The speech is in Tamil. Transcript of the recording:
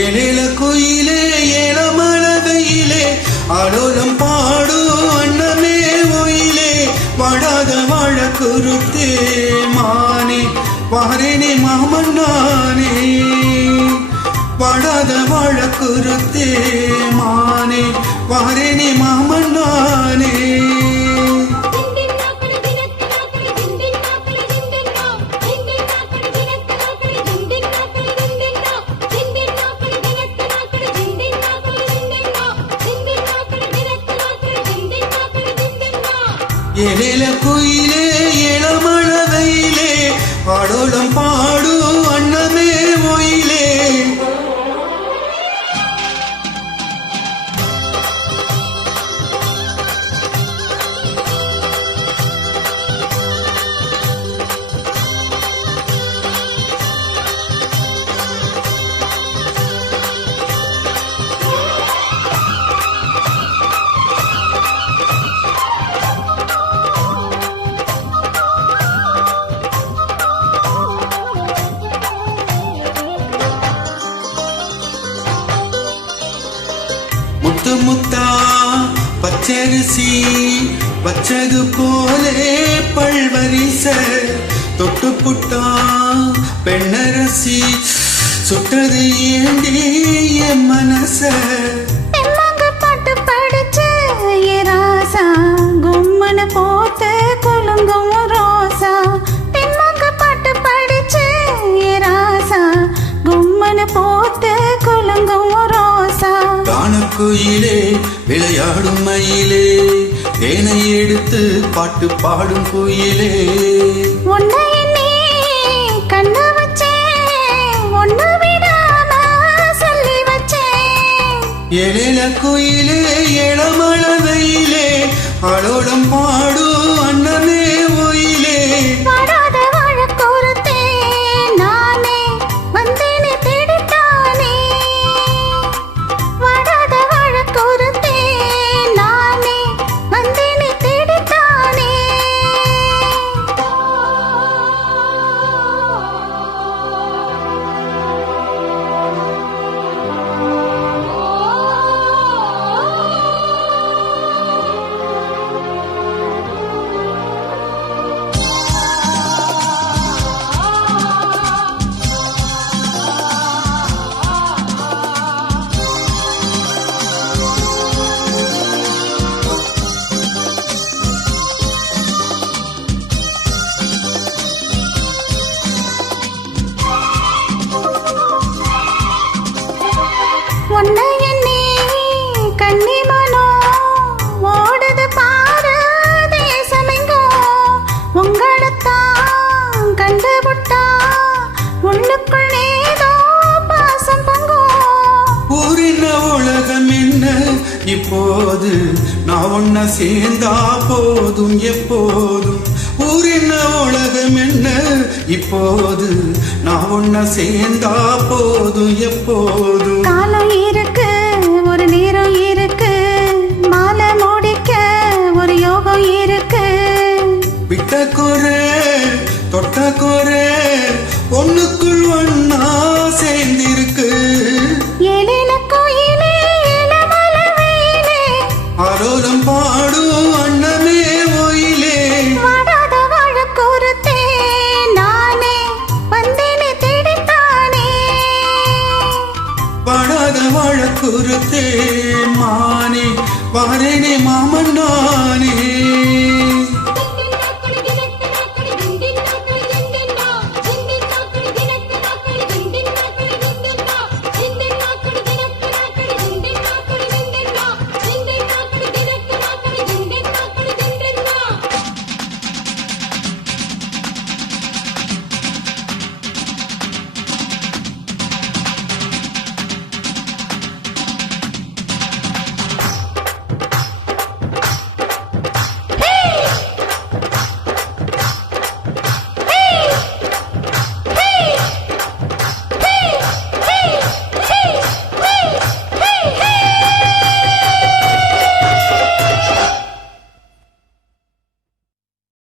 ஏழேல கோயிலே ஏழமழகையிலே ஆடோலம் பாடும் அன்னமே ஒயிலே வாடாத வாழ குருத்தே மானே வாரேனே மாமன்னானே வாடாத வாழ குருத்தே மானே வாரேனே மாமன்னானே ஏழேல கோயிலே ஏழமழகையிலே ஆடோலம் பாடும் அன்னமே ஒயிலே முத்து முத்தா பச்சரிசி வச்சது போலே பல்வரிச தொட்டு புட்டா பெண்ணரசி சுட்டது ஏண்டி என் மனச பாட்டு படிச்சு ராசா கும்மன போட்டு குலுங்கும் ரோசா தெம்மாங்க பாட்டு படிச்சு ராசா கும்மன போட்டு குலுங்கும் ரோசா காணக்குயிலே விளையாடும் மயிலே தேனை எடுத்து பாட்டு பாடும் குயிலே உன்னை கண்ணு வச்சேன் ஒன்னு விடாம சொல்லி வச்சேன் ஏழேல குயிலே ஏழமழகையிலே ஆடோலம் பாடும் அன்னமே ஒயிலே வாடாத வாழ கோரத்தே நானே வந்தேனே தேடித்தானே வாடாத வாழ கோரத்தே நானே வந்தேனே தேடித்தானே உன்னை எண்ணி கண்ணிமனோ ஓடுது பாரு தேசமெங்கோ உங்களைத்தான் கண்டுபுட்டா உள்ளுக்குள் ஏதோ பாசம் பொங்கும் ஊரின உலகம் என்ன இப்போது நான் ஒன்ன சேர்ந்தா போதும் எப்போதும் ஊரின உலகம் என்ன இப்போது நான் ஒன்ன சேர்ந்தா போதும் எப்போதும் காலம் இருக்கு ஒரு நேரம் இருக்கு மாலை முடிக்க ஒரு யோகம் இருக்கு விட்ட குறை தொட்ட குறை ஒண்ணுக்குள் ஒன்னா சேர்ந்திருக்கு ஏழேல கோயிலே ஏழமழகையிலே ஆரோலம் பாடும் அன்னமே ஒயிலே வாடாத வாழ கோரத்தே நானே வந்தேனே தேடித்தானே வாடாத வாழ குருத்தே மானே வாரேனே மாமன்னானே